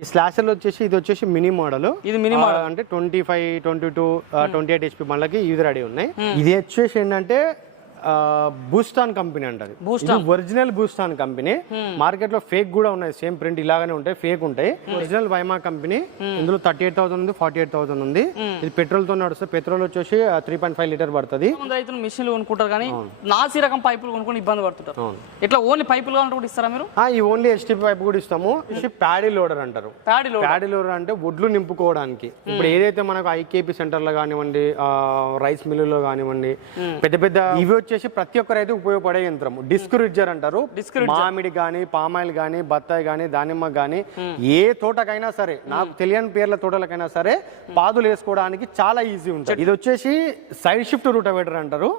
ఈ స్లాషర్లు వచ్చేసి ఇది వచ్చేసి మినీ మోడల్ ఇది మినీ మోడల్ అంటే twenty five twenty two twenty eight HP మనకి ఇది రెడీ ఉన్నాయి. ఇది వచ్చేసి ఏంటంటే బూస్టాన్ కంపెనీ అంటది. ఒరిజినల్ బూస్టాన్ కంపెనీ మార్కెట్లో ఫేక్ కూడా ఉన్నాయి. సేమ్ ప్రింట్ ఇలాగానే ఉంటాయి. ఫేక్ ఉంటాయి. ఒరిజినల్ వైమా కంపెనీ ఇందులో థర్టీ ఎయిట్ థౌసండ్ ఉంది ఫార్టీ ఎయిట్ థౌసండ్ ఉంది ఇది పెట్రోల్తో నడుస్తుంది పెట్రోల్ వచ్చేసి త్రీ పాయింట్ ఫైవ్ లీటర్ పడుతుంది. రైతులు మిషన్లు కొనుక్కుంటారు కానీ నాసి రకం పైపులు కొనుక్కొని ఇబ్బంది పడుతుంటారు. ఇట్లా ఓన్లీ పైపులు కావాలంటే కూడా ఇస్తారా మీరు? ఈ ఓన్లీ హెచ్టిపి పైప్ కూడా ఇస్తాము. ప్యాడీ లోడర్ అంటారు. ప్యాడీ లోడర్ అంటే వడ్లు నింపుకోవడానికి. ఇప్పుడు ఏదైతే మనకు ఐకేపీ సెంటర్లో కానివ్వండి రైస్ మిల్లులో కానివ్వండి పెద్ద పెద్ద ఇవి వచ్చేసి ప్రతి ఒక్క రైతు ఉపయోగపడే యంత్రం. డిస్క్ రిడ్జర్ అంటారు. మామిడి గాని పామాయిల్ గాని బత్తాయి గాని దానిమ్మ గాని ఏ తోటకైనా సరే నాకు తెలియని పేర్ల తోటలకైనా సరే పాదులు వేసుకోవడానికి చాలా ఈజీ ఉంటుంది. ఇది వచ్చేసి సైడ్ షిఫ్ట్ రూటవేటర్ అంటారు.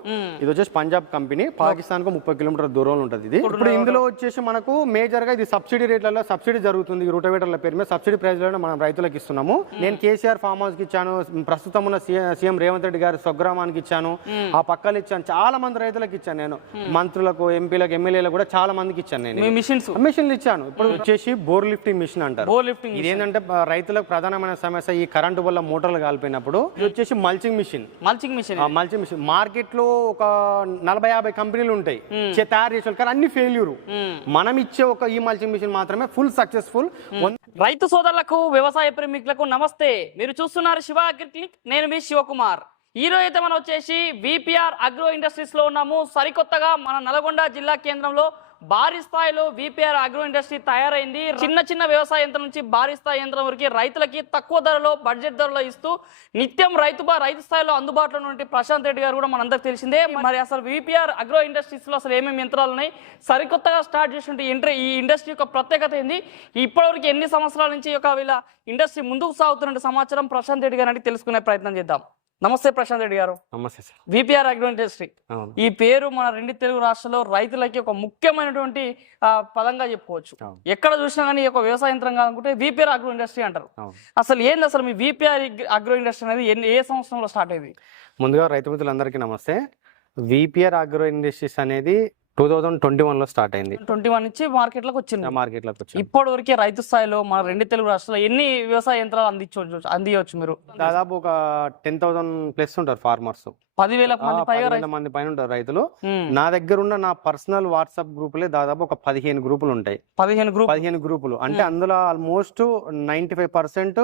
ఇది వచ్చేసి పంజాబ్ కంపెనీ. పాకిస్తాన్కు ముప్పై కిలోమీటర్ దూరంలో ఉంటుంది ఇది. ఇప్పుడు ఇందులో వచ్చేసి మనకు మేజర్గా ఇది సబ్సిడీ రేట్లలో సబ్సిడీ జరుగుతుంది. రూటవేటర్ల పేరు మీద సబ్సిడీ ప్రైస్లో మనం రైతులకు ఇస్తున్నాము. నేను కేసీఆర్ ఫామ్ హౌస్కి ఇచ్చాను. ప్రస్తుతం ఉన్న సీఎం రేవంత్ రెడ్డి గారి స్వగ్రామానికి ఇచ్చాను. ఆ పక్కలు ఇచ్చాను. చాలా మంది రైతులకు ఇచ్చాను నేను. మంత్రులకు ఎంపీలకు ఎమ్మెల్యేలకు కూడా చాలా మందికి ఇచ్చాను నేను. మీ మిషన్స్? మిషన్లు ఇచ్చాను. ఇప్పుడు వచ్చేసి బోర్ లిఫ్టింగ్ మిషన్ అంటారు. బోర్ లిఫ్టింగ్ ఇది ఏంటంటే రైతులకు ప్రధానమైన సమస్య ఈ కరెంటు వల్ల మోటార్లు కాలిపోయినప్పుడు ఇది వచ్చేసి mulching machine. Mulching machine. Mulching machine. మార్కెట్లో ఒక నలభై యాభై కంపెనీలు ఉంటాయి. తయారు చేసే. కానీ అన్ని ఫెయిల్యూర్ మనం ఇచ్చే ఒక ఈ మల్చింగ్ మిషన్ మాత్రమే ఫుల్ సక్సెస్ఫుల్ రైతు సోదరులకు వ్యవసాయ ప్రేమికులకు నమస్తే. మీరు చూస్తున్నారు శివ అగ్రి క్లినిక్. నేను మీ శివకుమార్. ఈరోజు అయితే మనం వచ్చేసి విపిఆర్ అగ్రో ఇండస్ట్రీస్లో ఉన్నాము. సరికొత్తగా మన నల్గొండ జిల్లా కేంద్రంలో భారీ స్థాయిలో విపిఆర్ అగ్రో ఇండస్ట్రీ తయారైంది. చిన్న చిన్న వ్యవసాయ యంత్రం నుంచి భారీ స్థాయి యంత్రం వరకు రైతులకి తక్కువ ధరలో బడ్జెట్ ధరలో ఇస్తూ నిత్యం రైతు రైతు స్థాయిలో అందుబాటులో ఉన్న ప్రశాంత్ రెడ్డి గారు కూడా మనందరికి తెలిసిందే. మరి అసలు విపిఆర్ అగ్రో ఇండస్ట్రీస్లో అసలు ఏమేమి యంత్రాలు ఉన్నాయి? సరికొత్తగా స్టార్ట్ చేసినట్టు ఎంట్రీ ఈ ఇండస్ట్రీ యొక్క ప్రత్యేకత ఏంది? ఇప్పటివరకు ఎన్ని సంవత్సరాల నుంచి ఈ యొక్క వీళ్ళ ఇండస్ట్రీ ముందుకు సాగుతున్న సమాచారం ప్రశాంత్ రెడ్డి గారు తెలుసుకునే ప్రయత్నం చేద్దాం. నమస్తే ప్రశాంత్ రెడ్డి గారు. నమస్తే సార్. విపిఆర్ అగ్రో ఇండస్ట్రీ ఈ పేరు మన రెండు తెలుగు రాష్ట్రాల్లో రైతులకి ఒక ముఖ్యమైనటువంటి పదంగా చెప్పుకోవచ్చు. ఎక్కడ చూసినా కానీ యొక్క వ్యవసాయ యంత్రం కానుకుంటే విపిఆర్ అగ్రో ఇండస్ట్రీ అంటారు. అసలు ఏంది అసలు మీ విపిఆర్ అగ్రో ఇండస్ట్రీ అనేది ఎన్ని- ఏ సంవత్సరంలో స్టార్ట్ అయింది ముందుగా రైతు మిత్రులందరికీ నమస్తే. విపిఆర్ అగ్రో ఇండస్ట్రీస్ అనేది టూ థౌజండ్ ట్వంటీ వన్లో స్టార్ట్ అయింది. ట్వంటీ వన్ నుంచి మార్కెట్లోకి వచ్చింది. మార్కెట్లోకి వచ్చి ఇప్పటి వరకే రైతు స్థాయిలో మన రెండు తెలుగు రాష్ట్రాల్లో ఎన్ని వ్యవసాయ యంత్రాలు అందించవచ్చు అందియవచ్చు మీరు? దాదాపు ఒక టెన్ థౌసండ్ ప్లస్ ఉంటారు ఫార్మర్స్ పదివేల మంది పైన ఉంటారు రైతులు. నా దగ్గర ఉన్న నా పర్సనల్ వాట్సాప్ గ్రూపులే దాదాపు ఒక పదిహేను గ్రూపులు ఉంటాయి. పదిహేను గ్రూప్ పదిహేను గ్రూపులు. అంటే అందులో ఆల్మోస్ట్ నైన్టీ ఫైవ్ పర్సెంట్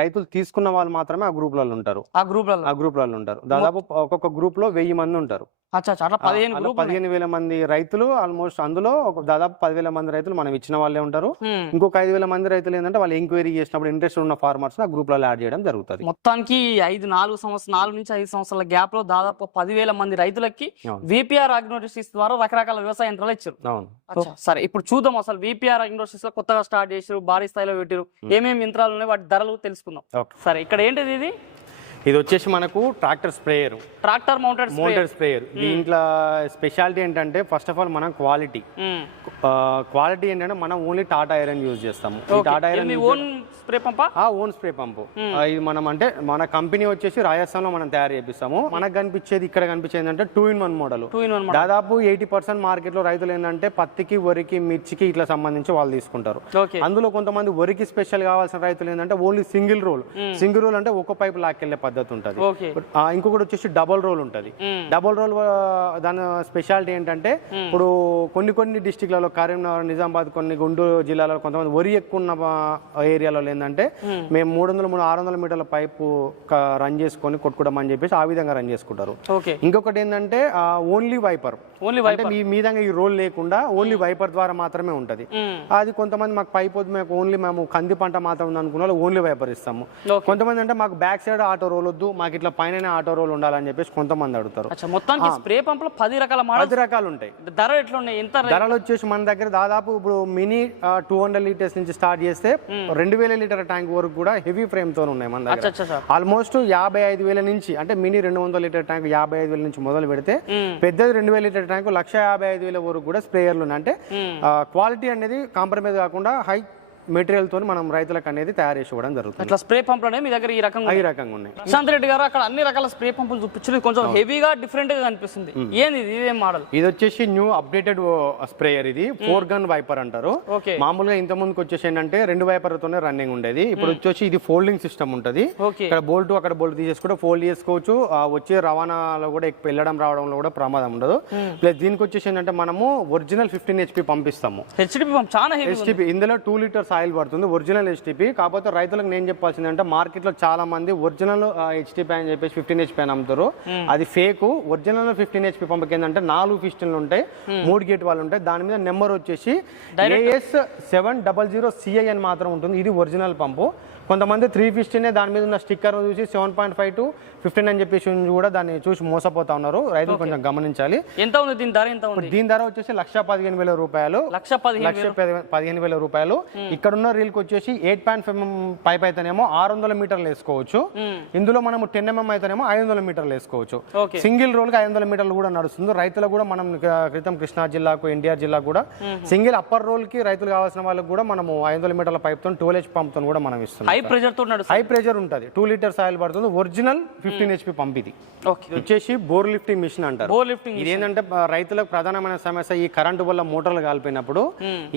రైతులు తీసుకున్న వాళ్ళు మాత్రమే ఆ గ్రూపులలో ఉంటారు. ఆ గ్రూప్లలో? ఆ గ్రూపులలో ఉంటారు. దాదాపు ఒక్కొక్క గ్రూప్లో వెయ్యి మంది ఉంటారు. పదిహేను గ్రూప్ వేల మంది రైతులు ఆల్మోస్ట్ అందులో ఒక దాదాపు పదివేల మంది రైతులు మనం ఇచ్చిన వాళ్ళే ఉంటారు. ఇంకొక ఐదు వేల మంది రైతులు ఏంటంటే వాళ్ళు ఎంక్వైరీ చేసినప్పుడు ఇంట్రెస్ట్ ఉన్న ఫార్మర్స్ ఆ గ్రూప్లలో యాడ్ చేయడం జరుగుతుంది. మొత్తానికి ఐదు నాలుగు సంవత్సరం నాలుగు నుంచి ఐదు సంవత్సరాల గ్యాప్లో దాదాపు పదివేల మంది రైతులకి. విపిఆర్ అగ్నోటిసిస్ ద్వారా రకరకాల వ్యవసాయ యంత్రాలు ఇచ్చారు. సరే ఇప్పుడు చూద్దాం అసలు విపిఆర్ అగ్నోటిసిస్లో కొత్తగా స్టార్ట్ చేసారు భారీ స్థాయిలో పెట్టారు ఏమేమి యంత్రాలు ఉన్నాయి వాటి ధరలు తెలుసుకుందాం. సరే ఇక్కడ ఏంటిది ఇది? ఇది వచ్చేసి మనకు tractor sprayer. Tractor mounted motor sprayer. దీంట్లో స్పెషాలిటీ ఏంటంటే ఫస్ట్ ఆఫ్ ఆల్ మనం క్వాలిటీ. క్వాలిటీ ఏంటంటే మనం ఓన్లీ టాటా ఐరన్ యూజ్ చేస్తాము. టాటా ఐరన్ ఓన్ స్ప్రే పంపా? ఆ ఓన్ స్ప్రే పంపు. ఇది మనం అంటే మన కంపెనీ వచ్చేసి రాజస్థాన్లో మనం తయారు చేపిస్తాము. మనకు కనిపించేది ఇక్కడ కనిపించేది అంటే two in one model. Two in one దాదాపు ఎయిటీ పర్సెంట్ మార్కెట్లో రైతులు ఏంటంటే పత్తికి వరికి మిర్చికి ఇట్లా సంబంధించి వాళ్ళు తీసుకుంటారు. అందులో కొంతమంది వరికి స్పెషల్ కావాల్సిన రైతులు ఏంటంటే only single roll. Single roll అంటే ఒక పైపు లాక్కెళ్ళే పద్ధతి. ఉంటుంది. ఓకే. ఆ, ఇంకొకటి వచ్చేసి డబుల్ రోల్ ఉంటుంది. డబుల్ రోల్ దాని స్పెషాలిటీ ఏంటంటే ఇప్పుడు కొన్ని కొన్ని డిస్టిక్లలో కరీంనగర్ నిజామాబాద్ కొన్ని గుంటూరు జిల్లాలో కొంతమంది వరి ఎక్కువ ఉన్న ఏరియాలో ఏంటంటే మేము. మూడు వందల మూడు ఆరు వందల మీటర్ల పైపు రన్ చేసుకొని కొట్టుకోవడం అని చెప్పేసి ఆ విధంగా రన్ చేసుకుంటారు. ఇంకొకటి ఏంటంటే ఓన్లీ వైపర్. ఓన్లీ మీ మీదంగా ఈ రోల్ లేకుండా ఓన్లీ వైపర్ ద్వారా మాత్రమే ఉంటది. అది కొంతమంది మాకు పైప్ వద్దు మాకు ఓన్లీ మేము కంది పంట మాత్రం ఉంది అనుకున్న ఓన్లీ వైపర్ ఇస్తాము. కొంతమంది అంటే మాకు బ్యాక్ సైడ్ ఆటో రోల్ వద్దు మాకు ఇట్లా పైన ఆటో రోల్ ఉండాలని చెప్పేసి కొంతమంది అడుగుతారు. మొత్తానికి స్ప్రే పంపులో పది రకాల పది రకాలు ఉంటాయి. ధర ఎట్లా ఉన్నాయి ఎంత? ధరలు వచ్చేసి మన దగ్గర దాదాపు ఇప్పుడు మినీ టూ హండ్రెడ్ లీటర్స్ నుంచి స్టార్ట్ చేస్తే రెండు వేల లీటర్ ట్యాంక్ వరకు కూడా హెవీ ఫ్రేమ్తో ఉన్నాయి మన దగ్గర. ఆల్మోస్ట్ యాభై ఐదు వేల నుంచి అంటే మినీ రెండు వందల లీటర్ ట్యాంక్ యాభై ఐదు వేల నుంచి మొదలు పెడితే. పెద్దది రెండు వేల లీటర్ ట్యాంక్ లక్ష యాభై ఐదు వేల వరకు కూడా స్ప్రేయర్లు ఉన్నాయి. అంటే క్వాలిటీ అనేది కాంప్రమైజ్ కాకుండా హై మెటీరియల్తో మనం రైతులకు అనేది తయారు చేసి ఇవ్వడం జరుగుతుంది. అట్లా స్ప్రే పంపులు మీ దగ్గర ఈ రకంగా ఈ రకంగా ఉన్నాయి. ప్రశాంత్ రెడ్డి గారు అక్కడ అన్ని రకాల స్ప్రే పంపులు చూపించింది కొంచెం హెవీగా డిఫరెంట్గా కనిపిస్తుంది ఏంది ఇది? ఇదేం మోడల్? ఇది వచ్చేసి న్యూ అప్డేటెడ్ స్ప్రేయర్ ఇది. ఫోర్ గన్ వైపర్ అంటారు. మామూలుగా ఇంత ముందుకు వచ్చేసి ఏంటంటే రెండు వైపర్తోనే రన్నింగ్ ఉండేది. ఇప్పుడు వచ్చేసి ఇది ఫోల్డింగ్ సిస్టమ్ ఉంటది. ఇక్కడ బోల్ట్ అక్కడ బోల్ట్ తీసేసుకుంటే ఫోల్డ్ చేసుకోవచ్చు. వచ్చే రవాణాలో కూడా వెళ్ళడం రావడంలో కూడా ప్రమాదం ఉండదు. ప్లస్ దీనికి వచ్చేసి ఏంటంటే మనము ఒరిజినల్ ఫిఫ్టీన్ హెచ్పి పంపిస్తాము. హెచ్డిపి పంప్ చాలా హెవీ హెచ్టిపి ఇందులో టూ లీటర్స్ ఆయిల్ పడుతుంది ఒరిజినల్ హెచ్టిపి కాకపోతే రైతులకు నేను చెప్పాల్సింది అంటే మార్కెట్లో చాలా మంది ఒరిజినల్ హెచ్టిపి అని చెప్పేసి ఫిఫ్టీన్ హెచ్పి అని అమ్ముతారు అది ఫేక్ ఒరిజినల్ ఫిఫ్టీన్ హెచ్పి పంపకి ఏంటంటే నాలుగు పిస్టన్లు ఉంటాయి మూడు గేట్ వాళ్ళు ఉంటాయి. దాని మీద నెంబర్ వచ్చేసి AS seven double zero CI అని మాత్రం ఉంటుంది. ఇది ఒరిజినల్ పంపు కొంతమంది త్రీ ఫిఫ్టీనే దాని మీద ఉన్న స్టిక్కర్ చూసి seven point five to fifteen అని చెప్పేసి కూడా దాన్ని చూసి మోసపోతా ఉన్నారు. రైతులు కొంచెం గమనించాలి. ఎంత ఉంది? దీని ధర ఎంత ఉంది? దీని ధర వచ్చేసి లక్ష పదిహేను వేల రూపాయలు. లక్ష పదిహేను లక్ష పది- పదిహేను వేల రూపాయలు. ఇక్కడ ఉన్న రీల్కి వచ్చేసి ఎయిట్ పాయింట్ ఫైవ్ పైప్ అయితేనేమో ఆరు వందల మీటర్లు వేసుకోవచ్చు. ఇందులో మనం టెన్ ఎంఎం అయితేనేమో ఐదు వందల మీటర్లు వేసుకోవచ్చు. సింగిల్ రోల్కి ఐదు వందల మీటర్లు కూడా నడుస్తుంది. రైతులకు కూడా మనం క్రి- క్రితం కృష్ణా జిల్లాకు ఎన్టీఆర్ జిల్లాకు కూడా సింగిల్ అప్పర్ రోల్కి రైతులు కావాల్సిన వాళ్ళకి కూడా మనము ఐదు వందల మీటర్ల పైప్తో టోల్ హెచ్ పంప్తో కూడా మనం ఇస్తున్నాం. హై ప్రెషర్తో హై ప్రెషర్ ఉంటుంది. టూ లీటర్స్ ఆయిల్ పడుతుంది. ఒరిజినల్ ఫిఫ్టీన్ హెచ్పి పంప్ ఇది వచ్చేసి బోర్ లిఫ్టింగ్ మిషన్ అంటారు. బోర్ లిఫ్టింగ్ ఇది ఏంటంటే రైతులకు ప్రధానమైన సమస్య ఈ కరెంటు వల్ల మోటార్లు కాలిపోయినప్పుడు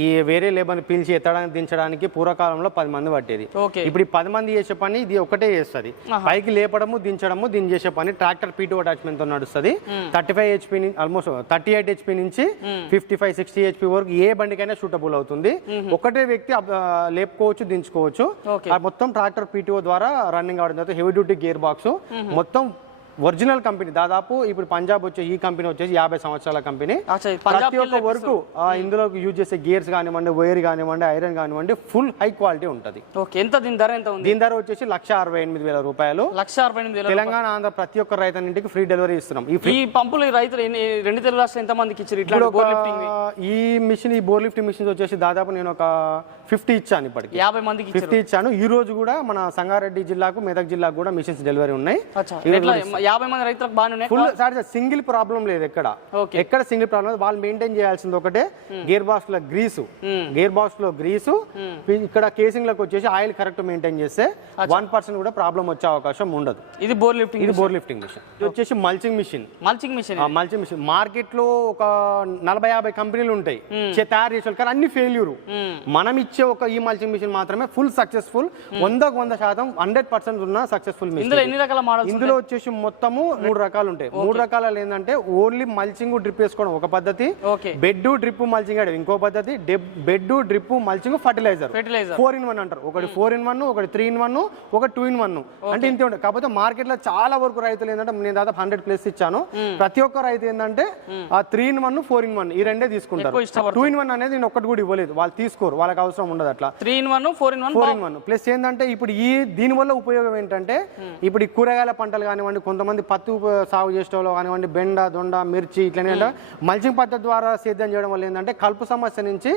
ఈ వేరే లేబర్ని పిలిచి ఎత్తడానికి దించడానికి పూర్వకాలంలో పది మంది పట్టేది. ఇప్పుడు పది మంది చేసే పని ఇది ఒకటే చేస్తుంది. పైకి లేపడము దించడము దీన్ని చేసే పని ట్రాక్టర్ పీటూ అటాచ్మెంట్తో నడుస్తుంది. Thirty five HP almost thirty eight HP నుంచి ఫిఫ్టీ ఫైవ్ సిక్స్టీ హెచ్పి వరకు ఏ బండికైనా సూటబుల్ అవుతుంది. ఒకటే వ్యక్తి లేపుకోవచ్చు దించుకోవచ్చు. మొత్తం ట్రాక్టర్ పీటీఓ ద్వారా రన్నింగ్ అవడం తర్వాత హెవీ డ్యూటీ గేర్ బాక్స్ మొత్తం ఒరిజినల్ కంపెనీ దాదాపు ఇప్పుడు పంజాబ్ వచ్చే ఈ కంపెనీ వచ్చేసి యాభై సంవత్సరాల కంపెనీ. ప్రతి ఒక్క వర్క్ ఇందులో యూజ్ చేసే గేర్స్ కానివ్వండి వైర్ కానివ్వండి ఐరన్ కానివ్వండి ఫుల్ హై క్వాలిటీ ఉంటుంది. ఓకే ఎంత దీని ధర ఎంత ఉంది? దీని ధర వచ్చేసి లక్ష అరవై ఎనిమిది వేల రూపాయలు. లక్ష అరవై ఎనిమిది తెలంగాణ ఆంధ్ర ప్రతి ఒక్క రైతన్నింటికి ఫ్రీ డెలివరీ ఇస్తున్నాం. ఈ పంపులు రైతులు రెండు తెలుగు రాష్ట్రాలు ఎంత మందికి ఇచ్చారు ఇట్లా ఈ మిషన్ ఈ బోర్ లిఫ్టింగ్ మిషన్స్ వచ్చేసి దాదాపు నేను ఒక ఫిఫ్టీ ఇచ్చాను ఇప్పటికి. యాభై మందికి ఫిఫ్టీ ఇచ్చాను. ఈ రోజు కూడా మన సంగారెడ్డి జిల్లాకు మెదక్ జిల్లాకు కూడా మిషన్స్ డెలివరీ ఉన్నాయి. యాభై మంది రైతులకు బాగానే ఫుల్ సార్ సింగిల్ ప్రాబ్లం లేదు ఎక్కడ. ఎక్కడ సింగిల్ ప్రాబ్లం వాళ్ళు మెయింటైన్ చేయాల్సింది ఒకటే గేర్ బాక్స్లో గ్రీసు గేర్ బాక్స్లో గ్రీసు ఇక్కడ కేసింగ్లకు వచ్చేసి ఆయిల్ కరెక్ట్ మెయింటైన్ చేస్తే వన్ పర్సెంట్ కూడా ప్రాబ్లం వచ్చే అవకాశం ఉండదు. ఇది బోర్ లిఫ్టింగ్ ఇది బోర్ లిఫ్టింగ్ మిషన్. ఇది వచ్చేసి mulching machine. Mulching machine mulching machine. మార్కెట్లో ఒక నలభై యాభై కంపెనీలు ఉంటాయి. తయారు చేసే. కానీ అన్ని ఫెయిల్యూర్. మనం ఇచ్చే ఒక ఈ మల్చింగ్ మిషన్ మాత్రమే ఫుల్ సక్సెస్ఫుల్. వందకు వంద శాతం హండ్రెడ్ పర్సెంట్ ఉన్న సక్సెస్ఫుల్ మిషన్ ఇందులో ఎన్ని రకాల మోడల్స్ ఇందులో వచ్చేసి మొత్తము మూడు రకాలు ఉంటాయి మూడు రకాలు ఏంటంటే ఓన్లీ మల్చింగ్ డ్రిప్ వేసుకోవడం ఒక పద్ధతి. బెడ్ డ్రిప్ మల్చింగ్ అనేది ఇంకో పద్ధతి. Bed drip mulching fertiliser. Four in one అంటారు. ఒకటి ఫోర్ ఇన్ వన్ ఒకటి త్రీ ఇన్ వన్ ఒక టూ ఇన్ వన్. అంటే ఇంతే ఉంటాయి. కాకపోతే మార్కెట్లో చాలా వరకు రైతులు ఏంటంటే నేను దాదాపు హండ్రెడ్ ప్లేస్ ఇచ్చాను. ప్రతి ఒక్క రైతు ఏంటంటే ఆ three in one four in one ఈ రెండే తీసుకుంటారు. టూ ఇన్ వన్ అనేది నేను ఒక్కటి కూడా ఇవ్వలేదు. వాళ్ళు తీసుకోరు. వాళ్ళకి అవసరం ఉండదు అట్లా. Three in one four in one four in one. Plus ఏంటంటే ఇప్పుడు ఈ దీని వల్ల ఉపయోగం ఏంటంటే ఇప్పుడు ఈ కూరగాయల పంటలు కానివ్వండి కొంతమంది పత్తి సాగు చేసే వాళ్ళు కానివ్వండి బెండ దొండ మిర్చి ఇట్లనే మల్చింగ్ పద్ధతి ద్వారా సేద్యం చేయడం వల్ల ఏంటంటే కలుపు సమస్య నుంచి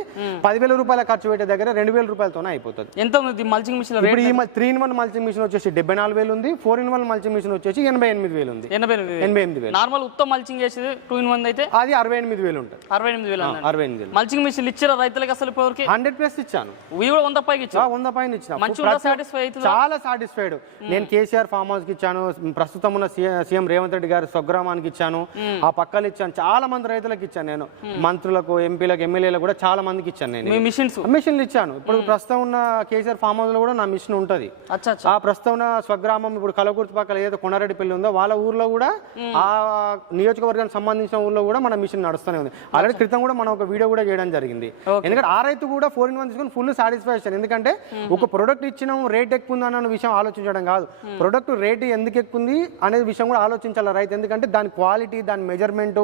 పదివేల రూపాయల ఖర్చు పెట్టే దగ్గర రెండు వేల రూపాయలతోనే అయిపోతుంది. ఎంత ఉంది మల్చింగ్ మిషన్ ఇప్పుడు ఈ three in one mulching machine వచ్చేసి డెబ్బై నాలుగు వేలు ఉంది four in one mulching machine వచ్చేసి ఎనభై ఎనిమిది వేలు ఉంది. ఎనభై ఎనిమిది వేలు. ఎనభై ఎనిమిది వేలు. నార్మల్ ఉత్తమ మల్చింగ్ చేసేది టూ ఇన్ వన్ అయితే? అది అరవై ఎనిమిది వేలు ఉంటుంది. అరవై ఎనిమిది వేలు అరవై ఎనిమిది వేలు. మల్చింగ్ మిషన్ ఇచ్చారా రైతులకి అసలు ఇప్పటివరకు? హండ్రెడ్ ప్లస్ ఇచ్చాను. ఇవి కూడా వంద పైకి ఆ, ఇచ్చారు వంద పైన ఇచ్చిన. ఉందా సాటిస్ఫై చాలా సాటిస్ఫైడ్ నేను కేసీఆర్ ఫామ్ హౌస్కి ఇచ్చాను. ప్రస్తుతం ఉన్న సీఎం రేవంత్ రెడ్డి గారి స్వగ్రామానికి ఇచ్చాను. ఆ పక్కలు ఇచ్చాను. చాలా మంది రైతులకు ఇచ్చాను నేను. మంత్రులకు ఎంపీలకు ఎమ్మెల్యేలకు కూడా చాలా మందికి ఇచ్చాను నేను మిషన్స్. మిషన్లు ఇచ్చాను. ఇప్పుడు ప్రస్తుతం ఉన్న కేసీఆర్ ఫామ్ హౌస్లో కూడా నా మిషన్ ఉంటది. ఆ ప్రస్తుతం ఉన్న స్వగ్రామం ఇప్పుడు కలగుర్తి పక్కల ఏదైతే కొండారెడ్డి పెళ్ళి ఉందో వాళ్ళ ఊర్లో కూడా ఆ నియోజకవర్గానికి సంబంధించిన ఊర్లో కూడా మన మిషన్ నడుస్తూనే ఉంది. ఆల్రెడీ క్రితం కూడా మనం ఒక వీడియో కూడా చేయడం జరిగింది. ఎందుకంటే ఆ రైతు కూడా ఫోర్ ఇన్ వన్ తీసుకొని ఫుల్ సాటిస్ఫాక్షన్. ఎందుకంటే ఒక ప్రొడక్ట్ ఇచ్చినాం రేట్ ఎక్కువ ఉంది అన్న విషయం ఆలోచించడం కాదు. ప్రొడక్ట్ రేట్ ఎందుకు ఎక్కువ ఉంది అనేది విషయం కూడా ఆలోచించాలి రైతు. ఎందుకంటే దాని క్వాలిటీ దాని మెజర్మెంట్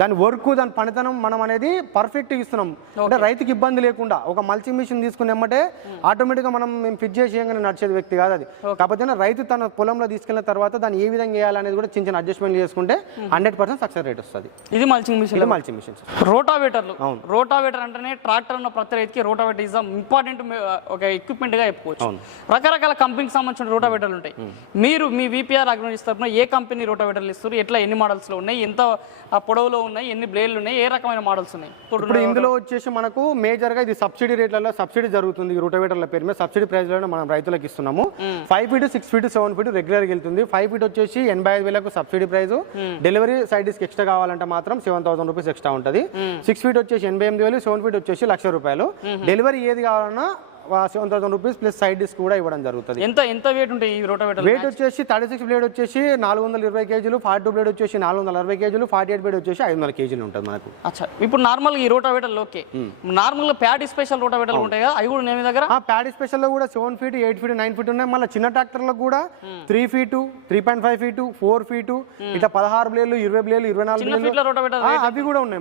దాని వర్క్ దాని పనితనం మనం అనేది పర్ఫెక్ట్ ఇస్తున్నాం. అంటే రైతుకి ఇబ్బంది లేకుండా ఒక మల్చింగ్ మిషన్ తీసుకుని ఎమ్మటే ఆటోమేటిక్గా మనం మేము ఫిట్ చేసి నడిచేది వ్యక్తి కాదు అది. కాకపోతే రైతు తన పొలంలో తీసుకెళ్ళిన తర్వాత దాన్ని ఏ విధంగా చేయాలనేది కూడా చిన్న చిన్న అడ్జస్ట్మెంట్ చేసుకుంటే హండ్రెడ్ పర్సెంట్ సక్సెస్ రేట్ వస్తుంది. ఇది మల్చింగ్ మిషన్ మల్చింగ్ మిషన్స్ రోటావేటర్లు. రోటావేటర్ అంటేనే ట్రాక్టర్ ఉన్న ప్రతి రైతుకి రోటావేటర్ ఇస్ ఇంపార్టెంట్ ఒక ఎక్విప్మెంట్గా చెప్పుకోవచ్చు. అవును. రకరకాల కంపెనీకి సంబంధించిన రోటావేటర్లు ఉంటాయి. మీరు మీ విపిఆర్ అగ్రోనిస్ తరఫున ఏ కంపెనీ రోటావేటర్లు ఇస్తారు ఎట్లా ఎన్ని మోడల్స్లో ఉన్నాయి? ఎంత పొడవులో ఉన్నాయి? ఎన్ని బ్లేడ్లు ఉన్నాయి? ఏ రకమైన మోడల్స్ ఉన్నాయి? ఇప్పుడు ఇందులో వచ్చేసి మనకు మేజర్గా ఇది సబ్సిడీ రేట్లలో సబ్సిడీ జరుగుతుంది. ఈ రూటవేటర్ల పేరు మీద సబ్సిడీ ప్రైస్లో మనం రైతులకు ఇస్తున్నాము. Five feet six feet seven feet రెగ్యులర్గా వెళ్తుంది. ఫైవ్ ఫీట్ వచ్చేసి ఎనభై ఐదు వేలకు subsidy price delivery side extra కావాలంటే మాత్రం సెవెన్ థౌసండ్ రూపీస్ ఎక్స్ట్రా ఉంటుంది. సిక్స్ ఫీట్ వచ్చేసి ఎనభై ఎనిమిది వేలు సెవెన్ ఫీట్ వచ్చేసి లక్ష రూపాయలు. డెలివరీ ఏది కావాలన్నా seven thousand rupees plus side disc కూడా ఇవ్వడం జరుగుతుంది. ఎంత ఎంత వెయిట్ ఉంటాయి ఈ రోటావేటర్ వెయిట్ వచ్చేసి థర్టీ సిక్స్ బ్లేడ్ వచ్చేసి నాలుగు వందల ఇరవై కేజీలు ఫార్టీ టూ బ్లేడ్ వచ్చేసి నాలుగు వందల అరవై కేజీలు ఫార్టీ ఎయిట్ బ్లేడ్ వచ్చేసి ఐదు వందల కేజీలు ఉంటుంది మనకు. అచ్చా ఇప్పుడు నార్మల్ ఈ రోటావేటర్లు ఓకే నార్మల్గా ప్యాడ్ స్పెషల్ రోటావేటర్లు ఉంటాయి? అవి కూడా మీ దగ్గర? ఆ ప్యాడీ స్పెషల్లో కూడా seven feet eight feet nine feet ఉన్నాయి. మళ్ళీ చిన్న ట్రాక్టర్లకు కూడా three feet three point five feet four feet ఇట్లా పదహారు బ్లేలు ఇరవై బ్లేలు ఇరవై నాలుగు ఆ, అవి కూడా ఉన్నాయి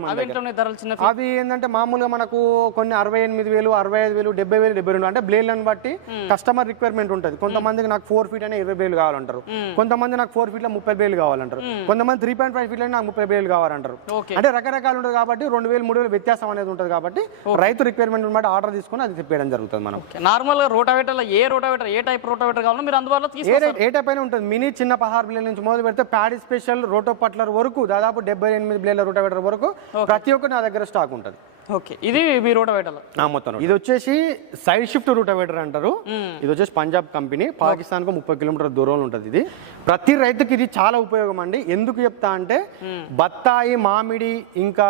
అవి ఏంటంటే మామూలుగా మనకు కొన్ని అరవై ఎనిమిది వేలు అరవై ఐదు వేలు డెబ్బై వేలు డెబ్బై రెండు అంటే బ్లేడ్లను బట్టి కస్టమర్ రిక్వైర్మెంట్ ఉంటుంది. కొంతమందికి నాకు ఫోర్ ఫీట్ అనే ఇరవై బ్లేలు కావాలంటారు. కొంతమంది నాకు ఫోర్ ఫీట్లో ముప్పై బ్లేలు కావాలంటారు. కొంతమంది త్రీ పాయింట్ ఫైవ్ ఫీట్ నాకు ముప్పై బ్లేలు కావాలంటారు. అంటే రకరకాలు ఉంటుంది కాబట్టి రెండు వేలు మూడు వేలు వ్యత్యాసం అనేది ఉంటుంది కాబట్టి రైతు రిక్వైర్మెంట్ బట్టి ఆర్డర్ తీసుకొని అది తిప్పేయడం జరుగుతుంది మనం. నార్మల్గా రోటావేటర్లో ఏ రోటావేటర్ ఏ టైప్ రోటావేటర్ కావాలో మీరు అందుబాటులో ఏ టైప్- ఏ టైప్ అయినా ఉంటుంది. మినీ చిన్న పదహారు బ్లేడ్ నుంచి మొదలు పెడితే ప్యాడీ స్పెషల్ రోటో పట్లర్ వరకు దాదాపు డెబ్బై ఎనిమిది బ్లేడ్ల రోటావేటర్ వరకు ప్రతి ఒక్కటి నా దగ్గర స్టాక్ ఉంటుంది. ఓకే. ఇది మీ రోటావేటర్లు ఆ మొత్తం ఇది వచ్చేసి సైడ్ షిఫ్ట్ రూటవేటర్ అంటారు. ఇది వచ్చేసి పంజాబ్ కంపెనీ. పాకిస్తాన్కు ముప్పై కిలోమీటర్ దూరంలో ఉంటుంది ఇది. ప్రతి రైతుకి ఇది చాలా ఉపయోగం అండి. ఎందుకు చెప్తా అంటే బత్తాయి మామిడి ఇంకా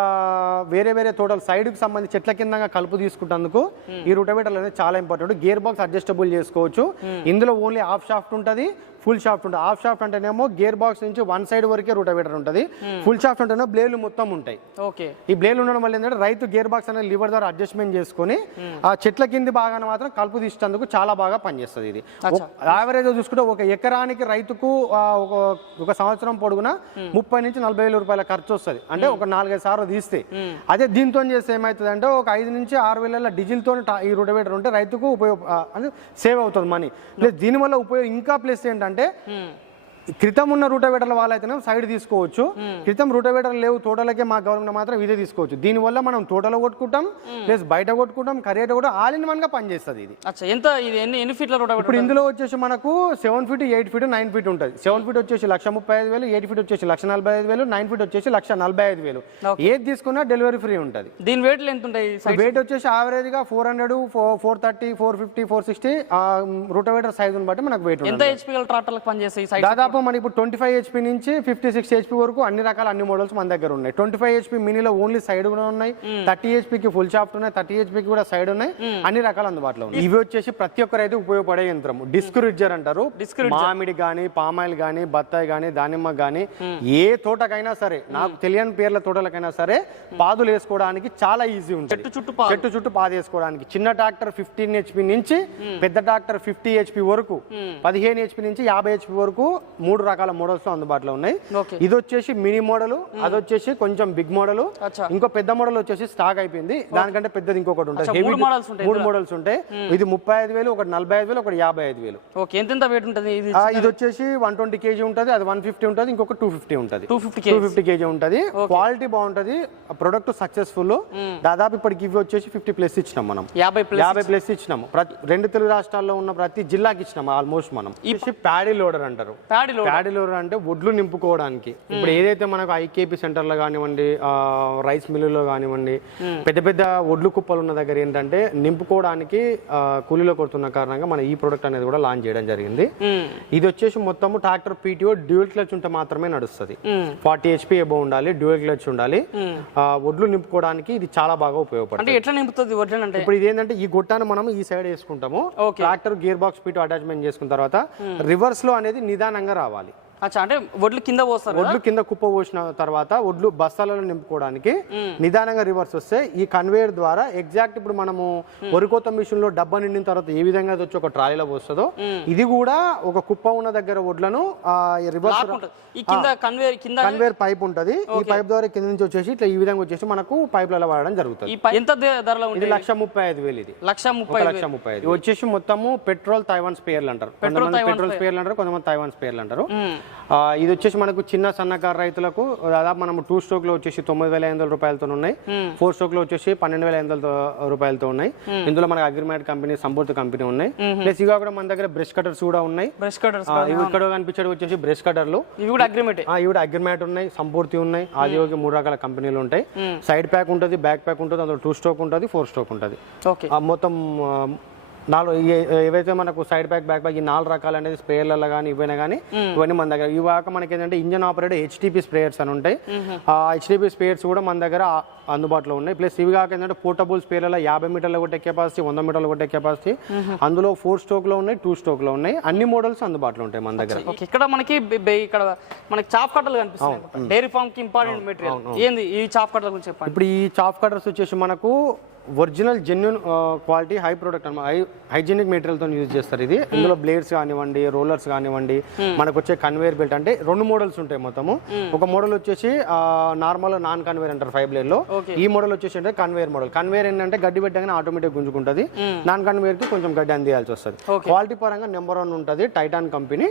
వేరే వేరే తోటలు సైడ్కి సంబంధించి చెట్ల కింద కలుపు తీసుకుంటందుకు ఈ రూటవేటర్ అనేది చాలా ఇంపార్టెంట్ గేర్ బాక్స్ అడ్జస్టబుల్ చేసుకోవచ్చు ఇందులో ఓన్లీ హాఫ్ షాఫ్ట్ ఉంటుంది. ఫుల్ షాఫ్ట్ ఉంటుంది. హాఫ్ షాఫ్ట్ అంటేనేమో గేర్ బాక్స్ నుంచి వన్ సైడ్ వరకే రూటవేటర్ ఉంటుంది. ఫుల్ షాఫ్ట్ అంటేనేమో బ్లేడ్లు మొత్తం ఉంటాయి. ఓకే. ఈ బ్లేడ్ ఉండడం వల్ల ఏంటంటే రైతు గేర్ బాక్స్ అనేది లివర్ ద్వారా అడ్జస్ట్మెంట్ చేసుకొని ఆ చెట్ల కింది భాగాన మాత్రం కలుపు తీసేందుకు చాలా బాగా పనిచేస్తుంది ఇది. యావరేజ్ చూసుకుంటే ఒక ఎకరానికి రైతుకు ఒక సంవత్సరం పొడుగున ముప్పై నుంచి నలభై వేల రూపాయల ఖర్చు వస్తుంది. అంటే ఒక నాలుగైదు సార్లు తీస్తే. అదే దీంతో చేస్తే ఏమవుతుంది అంటే ఒక ఐదు నుంచి ఆరు వేల డీజిల్తో ఈ రొటవేటర్ ఉంటే రైతుకు ఉపయోగ సేవ్ అవుతుంది మనీ. ప్లస్ దీనివల్ల ఉపయోగం ఇంకా ప్లస్ ఏంటంటే అంటే క్రితం ఉన్న రూటవేటర్ల వాళ్ళైతేనే సైడ్ తీసుకోవచ్చు. క్రితం రూటవేటర్ లేవు తోటలకే మా గవర్నమెంట్ మాత్రం ఇదే తీసుకోవచ్చు. దీనివల్ల మనం తోటలో కొట్టుకుంటాం ప్లస్ బయట కొట్టుకుంటాం కరియర్ కూడా ఆల్ ఇన్ వన్గా పనిచేస్తుంది ఇది. అచ్చా ఎంత ఇది ఎన్ని ఎన్ని ఫీట్ల రోటావేటర్ ఇప్పుడు ఇందులో వచ్చేసి మనకు seven feet eight feet nine feet ఉంటుంది సెవెన్ ఫీట్ వచ్చేసి లక్ష ముప్పై ఐదు వేలు ఎయిట్ ఫీట్ వచ్చేసి లక్ష నలభై ఐదు వేలు నైన్ ఫీట్ వచ్చేసి లక్ష నలభై ఐదు వేలు. ఏది తీసుకున్నా డెలివరీ ఫ్రీ ఉంటుంది. దీని వెయిట్లు ఎంత ఉంటాయి వెయిట్ వచ్చేసి యావరేజ్గా four hundred four thirty four fifty four sixty rotavator సైజుని బట్టి మనకు వెయిట్ ఎంత హెచ్పి గల ట్రాక్టర్లకు పనిచేస్తాయి సైడ్ దాదాపు మన ఇప్పుడు ట్వంటీ ఫైవ్ హెచ్పి నుంచి ఫిఫ్టీ సిక్స్ హెచ్పి వరకు అన్ని రకాల అన్ని మోడల్స్ మన దగ్గర ఉన్నాయి. ట్వంటీ ఫైవ్ హెచ్పి మినీలో ఓన్లీ సైడ్ కూడా ఉన్నాయి. థర్టీ హెచ్పికి ఫుల్ షాఫ్ట్ ఉన్నాయి. థర్టీ హెచ్పికి కూడా సైడ్ ఉన్నాయి. అన్ని రకాలు అందుబాటులో ఉన్నాయి. ఇవి వచ్చేసి ప్రతి ఒక్కరు అయితే ఉపయోగపడే యంత్రం. డిస్క్ రిడ్జర్ అంటారు. మామిడి గాని పామాయిల్ గాని బత్తాయి గాని దానిమ్మ గాని ఏ తోటకైనా సరే నాకు తెలియని పేర్ల తోటలకైనా సరే పాదులు వేసుకోవడానికి చాలా ఈజీ ఉంటుంది. చెట్టు చుట్టూ. చెట్టు చుట్టూ పాదు వేసుకోవడానికి. చిన్న ట్రాక్టర్ ఫిఫ్టీన్ హెచ్పి నుంచి పెద్ద ట్రాక్టర్ ఫిఫ్టీ హెచ్పి వరకు పదిహేను హెచ్పి నుంచి యాభై హెచ్పి వరకు మూడు రకాల మోడల్స్ అందుబాటులో ఉన్నాయి. ఇది వచ్చేసి మినీ మోడల్ అది వచ్చేసి కొంచెం బిగ్ మోడల్. ఇంకో పెద్ద మోడల్ వచ్చేసి స్టాక్ అయిపోయింది. దానికంటే పెద్దది ఇంకొకటి ఉంటుంది మూడు మోడల్స్ ఉంటాయి ఇది ముప్పై ఐదు వేలు ఒకటి నలభై ఐదు వేలు ఒకటి యాభై ఐదు వేలు. ఎంత వెయిట్ ఉంటుంది ఇది వచ్చేసి వన్ ట్వంటీ కేజీ ఉంటుంది అది వన్ ఫిఫ్టీ ఉంటుంది ఇంకొక టూ ఫిఫ్టీ ఉంటుంది. Two fifty two fifty KG ఉంటుంది. క్వాలిటీ బాగుంటది ప్రొడక్ట్ సక్సెస్ఫుల్ దాదాపు ఇప్పటికి ఇవి వచ్చేసి ఫిఫ్టీ ప్లస్ ఇచ్చినాం మనం. యాభై ప్లస్ యాభై ప్లస్ ఇచ్చినాము. ప్రతి రెండు తెలుగు రాష్ట్రాల్లో ఉన్న ప్రతి జిల్లాకి ఇచ్చినాము ఆల్మోస్ట్ మనం. ప్యాడీ లోడర్ అంటారు. ప్యాడీలో ప్యాడీ లోడర్ అంటే వడ్లు నింపుకోవడానికి. ఇప్పుడు ఏదైతే మనకు ఐకేపీ సెంటర్లో కానివ్వండి రైస్ మిల్లులో కానివ్వండి పెద్ద పెద్ద ఒడ్లు కుప్పలు ఉన్న దగ్గర ఏంటంటే నింపుకోవడానికి కూలీలో కొడుతున్న కారణంగా మన ఈ ప్రోడక్ట్ అనేది కూడా లాంచ్ చేయడం జరిగింది. ఇది వచ్చేసి మొత్తము ట్రాక్టర్ పీటీఓ డ్యూయల్ క్లచ్ ఉంటే మాత్రమే నడుస్తుంది. ఫార్టీ హెచ్పి ఎబో ఉండాలి డ్యూయల్ క్లచ్ ఉండాలి. ఆ, ఒడ్లు నింపుకోవడానికి ఇది చాలా బాగా ఉపయోగపడుతుంది. అంటే ఎట్లా నింపుతుంది అంటే? ఇప్పుడు ఇది ఏంటంటే ఈ గొట్టాన్ని మనం ఈ సైడ్ వేసుకుంటాము. Tractor gear box PTO attachment చేసుకున్న తర్వాత రివర్స్లో అనేది నిదానంగా రావాలి. حوالے అచ్చా అంటే వడ్లు కింద పోస్తారు? ఒడ్లు కింద కుప్ప పోసిన తర్వాత ఒడ్లు బస్తాలలో నింపుకోవడానికి నిదానంగా రివర్స్ వస్తే ఈ కన్వేయర్ ద్వారా ఎగ్జాక్ట్ ఇప్పుడు మనము వరికోత మిషన్లో డబ్బా నిండిన తర్వాత ఏ విధంగా వచ్చి ఒక ట్రాలీలో పోస్తుందో ఇది కూడా ఒక కుప్ప ఉన్న దగ్గర ఒడ్లను రివర్స్ కన్వేర్ కన్వేయర్ పైప్ ఉంటది. ఈ పైప్ ద్వారా కింద నుంచి వచ్చేసి ఇట్లా ఈ విధంగా వచ్చేసి మనకు పైప్లలో వాడడం జరుగుతుంది. ఎంత ధరలో ఇది లక్ష ముప్పై ఐదు వేలు ఇది. లక్ష ముప్పై లక్ష ముప్పై ఐదు వచ్చేసి మొత్తము పెట్రోల్ తైవాన్ స్పేర్లు అంటారు. కొంతమంది పెట్రోల్ స్పేర్లు అంటారు కొంతమంది తైవాన్ స్పేర్లు అంటారు. ఇది వచ్చేసి మనకు చిన్న సన్నకారు రైతులకు దాదాపు మనం టూ స్ట్రోక్లో వచ్చేసి తొమ్మిది వేల ఐదు వందల రూపాయలతో ఉన్నాయి. ఫోర్ స్ట్రోక్లో వచ్చేసి పన్నెండు వేల ఐదు వందల రూపాయలతో ఉన్నాయి. ఇందులో మనకు అగ్రిమేట్ కంపెనీ సంపూర్తి కంపెనీ ఉన్నాయి. ప్లస్ ఇవి కూడా మన దగ్గర బ్రష్ కటర్స్ కూడా ఉన్నాయి. బ్రష్ కటర్స్ ఇవి ఇక్కడ కనిపించేది వచ్చేసి బ్రష్ కటర్లు ఇవి కూడా అగ్రిమెంట్ ఇవి అగ్రిమేట్ ఉన్నాయి. సంపూర్తి ఉన్నాయి. ఆదియోగి మూడు రకాల కంపెనీలు ఉంటాయి. సైడ్ ప్యాక్ ఉంటుంది బ్యాక్ ప్యాక్ ఉంటుంది అందులో టూ స్ట్రోక్ ఉంటుంది ఫోర్ స్ట్రోక్ ఉంటుంది. మొత్తం నాలుగు ఏవైతే మనకు సైడ్ ప్యాక్ బ్యాక్ ప్యాక్ ఈ నాలుగు రకాలు అనేది స్ప్రేయర్లలో కానీ ఇవైనా కానీ ఇవన్నీ మన దగ్గర. ఇవి కాక మనకి ఏంటంటే ఇంజన్ ఆపరేటెడ్ హెచ్టిపి స్ప్రేయర్స్ అని ఉంటాయి. ఆ హెచ్టిపి స్ప్రేయర్స్ కూడా మన దగ్గర అందుబాటులో ఉన్నాయి. ప్లస్ ఇవి కాక ఏంటంటే పోర్టబుల్ స్ప్రేలలో యాభై మీటర్లు కొట్టే కెపాసిటీ వంద మీటర్లు కొట్టే కెపాసిటీ అందులో ఫోర్ స్ట్రోక్లో ఉన్నాయి టూ స్ట్రోక్లో ఉన్నాయి. అన్ని మోడల్స్ అందుబాటులో ఉంటాయి మన దగ్గర. ఇక్కడ మనకి ఇక్కడ మనకి చాప్ కట్టలు కనిపిస్తాయి డైరీ ఫార్మ్కి ఇంపార్టెంట్ మెటీరియల్ ఏంది ఈ చాప్ కట్టల గురించి చెప్పండి. ఇప్పుడు ఈ చాప్ కటర్స్ వచ్చేసి మనకు original genuine quality high product అనమాట హై హైజీనిక్ మెటీరియల్తో యూజ్ చేస్తారు ఇది. ఇందులో బ్లేడ్స్ కానివ్వండి రోలర్స్ కానివ్వండి మనకు వచ్చే కన్వేర్ బెల్ట్ అంటే రెండు మోడల్స్ ఉంటాయి మొత్తము. ఒక మోడల్ వచ్చేసి నార్మల్ నాన్ కన్వేర్ అంటారు ఫైవ్ బ్లేడ్లో. ఈ మోడల్ వచ్చేసి అంటే కన్వేర్ మోడల్ కన్వేర్ ఏంటంటే గడ్డి పెట్టగానే ఆటోమేటిక్ గుంజుకుంటది. నాన్ కన్వేర్కి కొంచెం గడ్డి అందియాల్సి వస్తుంది. క్వాలిటీ పరంగా నెంబర్ వన్ ఉంటుంది టైటాన్ కంపెనీ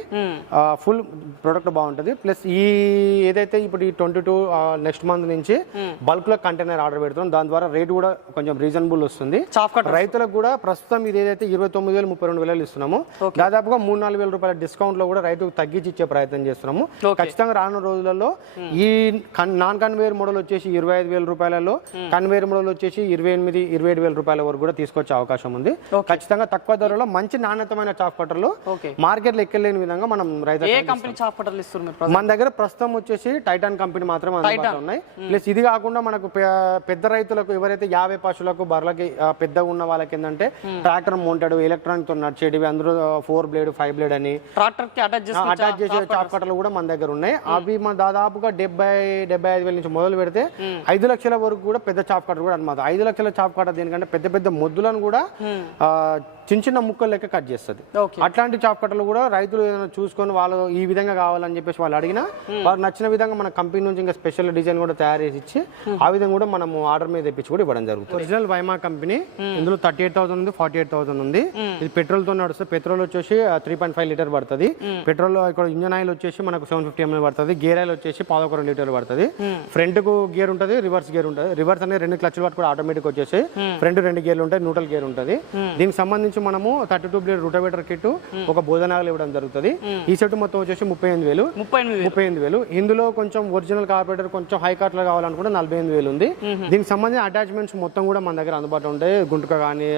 ఫుల్ ప్రొడక్ట్ బాగుంటుంది. ప్లస్ ఈ ఏదైతే ఇప్పుడు ఈ ట్వంటీ టూ నెక్స్ట్ మంత్ నుంచి బల్క్లో కంటైనర్ ఆర్డర్ పెడుతున్నాం. దాని ద్వారా రేట్ కూడా కొంచెం రీజనబుల్ వస్తుంది. రైతులకు కూడా ప్రస్తుతం ఇది ఏదైతే ఇరవై తొమ్మిది వేలు ముప్పై రెండు వేలు ఇస్తున్నాము. దాదాపుగా మూడు నాలుగు వేల రూపాయల డిస్కౌంట్లో కూడా రైతుకు తగ్గించి ఇచ్చే ప్రయత్నం చేస్తున్నాము. ఖచ్చితంగా రానున్న రోజులలో ఈ నాన్ కన్వేయర్ మోడల్ వచ్చేసి ఇరవై ఐదు వేల రూపాయలలో కన్వేయర్ మోడల్ వచ్చేసి ఇరవై ఎనిమిది ఇరవై ఏడు వేల రూపాయల వరకు కూడా తీసుకొచ్చే అవకాశం ఉంది. ఖచ్చితంగా తక్కువ ధరలో మంచి నాణ్యతమైన చాప్ కట్టర్లు ఓకే. మార్కెట్లో ఎక్కలేని విధంగా మనం రైతు మన దగ్గర ప్రస్తుతం వచ్చేసి టైటాన్ కంపెనీ మాత్రమే అందుబాటులో ఉన్నాయి. ప్లస్ ఇది కాకుండా మనకు పెద్ద రైతులకు ఎవరైతే యాభై పశువులకు బర్రెలకి పెద్దగా ఉన్న వాళ్ళకి ఏంటంటే ట్రాక్టర్ మౌంటెడ్ ఎలక్ట్రానిక్తో నడిచేటివి అందులో ఫోర్ బ్లేడ్ ఫైవ్ బ్లేడ్ అని. ట్రాక్టర్కి అటాచ్ చేసి అటాచ్ చేసే చాప్ కట్టలు కూడా మన దగ్గర ఉన్నాయి. అవి మన దాదాపుగా డెబ్బై డెబ్బై ఐదు వేల నుంచి మొదలు పెడితే ఐదు లక్షల వరకు కూడా పెద్ద చాప్ కట్టర్ కూడా అనమాట ఐదు లక్షల చాప్ కట్ట దీనికంటే పెద్ద పెద్ద మొద్దులను కూడా ఆ, చిన్న చిన్న ముక్కలు లెక్క కట్ చేస్తుంది. అట్లాంటి చాప్ కట్టలు కూడా రైతులు ఏదైనా చూసుకొని వాళ్ళు ఈ విధంగా కావాలని చెప్పేసి వాళ్ళు అడిగినా వారికి నచ్చిన విధంగా మన కంపెనీ నుంచి ఇంకా స్పెషల్ డిజైన్ కూడా తయారు చేసి ఇచ్చి ఆ విధంగా కూడా మనము ఆర్డర్ మీద తెప్పించి కూడా ఇవ్వడం జరుగుతుంది. ఒరిజినల్ వైమా కంపెనీ ఇందులో థర్టీ ఎయిట్ థౌసండ్ ఉంది ఫార్టీ ఎయిట్ థౌసండ్ ఉంది. ఇది పెట్రోల్తో నడుస్తుంది. పెట్రోల్ వచ్చేసి త్రీ పాయింట్ ఫైవ్ లీటర్ పడుతుంది. పెట్రోల్ ఇక్కడ ఇంజన్ ఆయిల్ వచ్చేసి మనకు సెవెన్ ఫిఫ్టీ ఎంఎల్ పడుతుంది. గేర్ ఆయిల్ వచ్చేసి పదకొండు రెండు లీటర్లు పడుతుంది. ఫ్రంట్కు గేర్ ఉంటుంది రివర్స్ గేర్ ఉంటుంది. రివర్స్ అనేది రెండు క్లచ్లు పట్టు కూడా ఆటోమేటిక్ వచ్చేసి ఫ్రంట్ రెండు గేర్లు ఉంటాయి న్యూట్రల్ గేర్ ఉంటుంది. దీనికి సంబంధించి మనము thirty two blade rotavator kit ఒక బోధనాలు ఇవ్వడం జరుగుతుంది. ఈ సెట్ మొత్తం వచ్చేసి ముప్పై ఎనిమిది వేలు. ముప్పై ఎనిమిది వేలు. ఇందులో కొంచెం ఒరిజినల్ కార్పొరేటర్ కొంచెం హై కార్ట్లో కావాలనుకుంటే నలభై ఎనిమిది వేలు ఉంది. దీనికి సంబంధించిన అటాచ్మెంట్స్ మొత్తం కూడా మన దగ్గర అందుబాటులో ఉంటాయి. గుంటుక కానీ